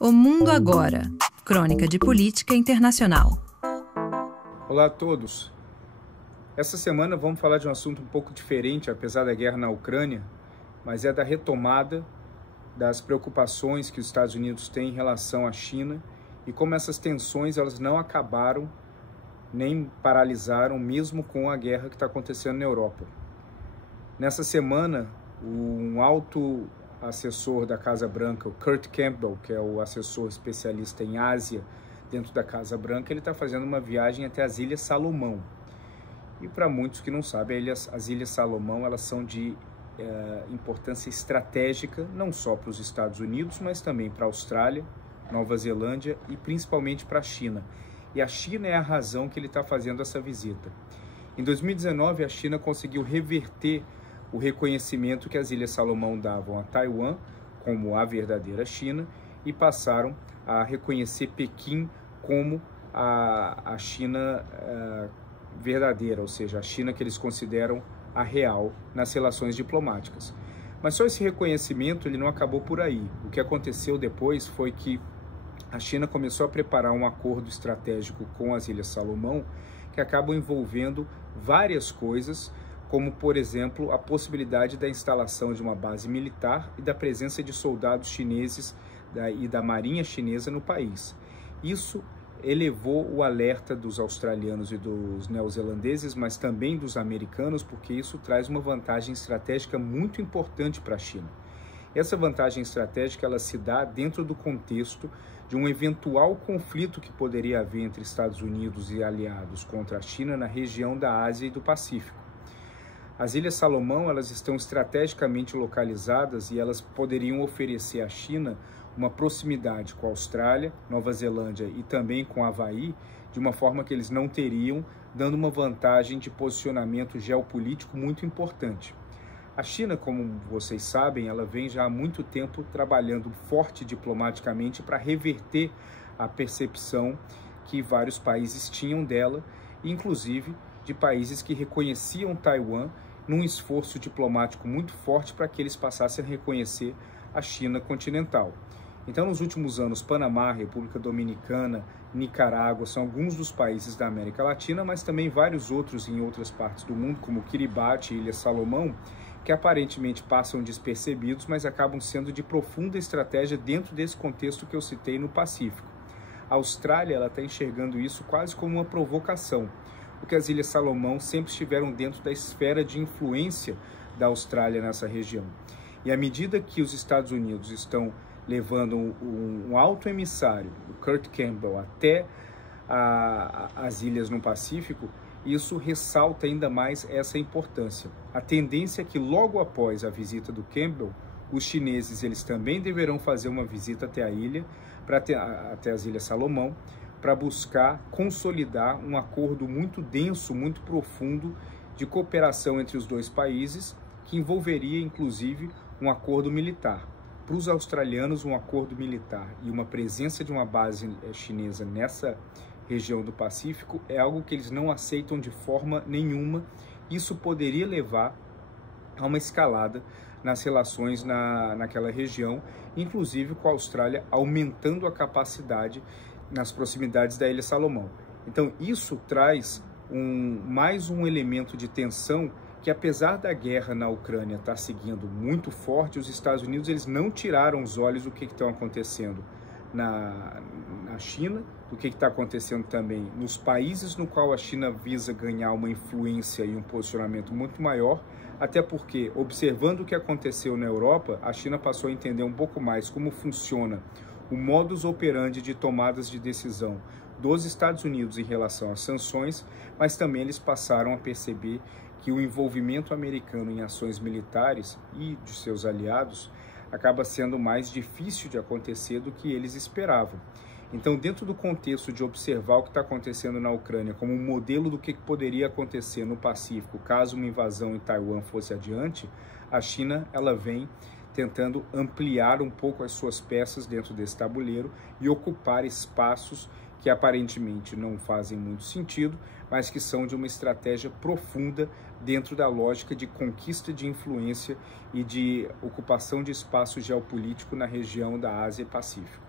O Mundo Agora, crônica de política internacional. Olá a todos. Essa semana vamos falar de um assunto um pouco diferente, apesar da guerra na Ucrânia, mas é da retomada das preocupações que os Estados Unidos têm em relação à China e como essas tensões elas não acabaram nem paralisaram mesmo com a guerra que está acontecendo na Europa. Nessa semana, um alto assessor da Casa Branca, o Kurt Campbell, que é o assessor especialista em Ásia dentro da Casa Branca, ele está fazendo uma viagem até as Ilhas Salomão. E para muitos que não sabem, as Ilhas Salomão elas são de importância estratégica, não só para os Estados Unidos, mas também para a Austrália, Nova Zelândia e principalmente para a China. E a China é a razão que ele está fazendo essa visita. Em 2019, a China conseguiu reverter o reconhecimento que as Ilhas Salomão davam a Taiwan como a verdadeira China e passaram a reconhecer Pequim como a China verdadeira, ou seja, a China que eles consideram a real nas relações diplomáticas. Mas só esse reconhecimento ele não acabou por aí. O que aconteceu depois foi que a China começou a preparar um acordo estratégico com as Ilhas Salomão que acabam envolvendo várias coisas, como, por exemplo, a possibilidade da instalação de uma base militar e da presença de soldados chineses e da marinha chinesa no país. Isso elevou o alerta dos australianos e dos neozelandeses, mas também dos americanos, porque isso traz uma vantagem estratégica muito importante para a China. Essa vantagem estratégica ela se dá dentro do contexto de um eventual conflito que poderia haver entre Estados Unidos e aliados contra a China na região da Ásia e do Pacífico. As Ilhas Salomão elas estão estrategicamente localizadas e elas poderiam oferecer à China uma proximidade com a Austrália, Nova Zelândia e também com o Havaí, de uma forma que eles não teriam, dando uma vantagem de posicionamento geopolítico muito importante. A China, como vocês sabem, ela vem já há muito tempo trabalhando forte diplomaticamente para reverter a percepção que vários países tinham dela, inclusive de países que reconheciam Taiwan num esforço diplomático muito forte para que eles passassem a reconhecer a China continental. Então, nos últimos anos, Panamá, República Dominicana, Nicarágua são alguns dos países da América Latina, mas também vários outros em outras partes do mundo, como Kiribati e Ilhas Salomão, que aparentemente passam despercebidos, mas acabam sendo de profunda estratégia dentro desse contexto que eu citei no Pacífico. A Austrália está enxergando isso quase como uma provocação, porque as Ilhas Salomão sempre estiveram dentro da esfera de influência da Austrália nessa região. E à medida que os Estados Unidos estão levando um alto emissário, o Kurt Campbell, até as ilhas no Pacífico, isso ressalta ainda mais essa importância. A tendência é que logo após a visita do Campbell, os chineses eles também deverão fazer uma visita até a ilha, até as Ilhas Salomão, para buscar consolidar um acordo muito denso, muito profundo de cooperação entre os dois países, que envolveria inclusive um acordo militar. Para os australianos, um acordo militar e uma presença de uma base chinesa nessa região do Pacífico é algo que eles não aceitam de forma nenhuma. Isso poderia levar a uma escalada nas relações naquela região, inclusive com a Austrália aumentando a capacidade nas proximidades da Ilha Salomão. Então isso traz mais um elemento de tensão que, apesar da guerra na Ucrânia estar seguindo muito forte, os Estados Unidos eles não tiraram os olhos do que estão acontecendo na China, do que está acontecendo também nos países no qual a China visa ganhar uma influência e um posicionamento muito maior, até porque, observando o que aconteceu na Europa, a China passou a entender um pouco mais como funciona o modus operandi de tomadas de decisão dos Estados Unidos em relação às sanções, mas também eles passaram a perceber que o envolvimento americano em ações militares e de seus aliados acaba sendo mais difícil de acontecer do que eles esperavam. Então, dentro do contexto de observar o que está acontecendo na Ucrânia como um modelo do que poderia acontecer no Pacífico caso uma invasão em Taiwan fosse adiante, a China ela vem tentando ampliar um pouco as suas peças dentro desse tabuleiro e ocupar espaços que aparentemente não fazem muito sentido, mas que são de uma estratégia profunda dentro da lógica de conquista de influência e de ocupação de espaço geopolítico na região da Ásia e Pacífico.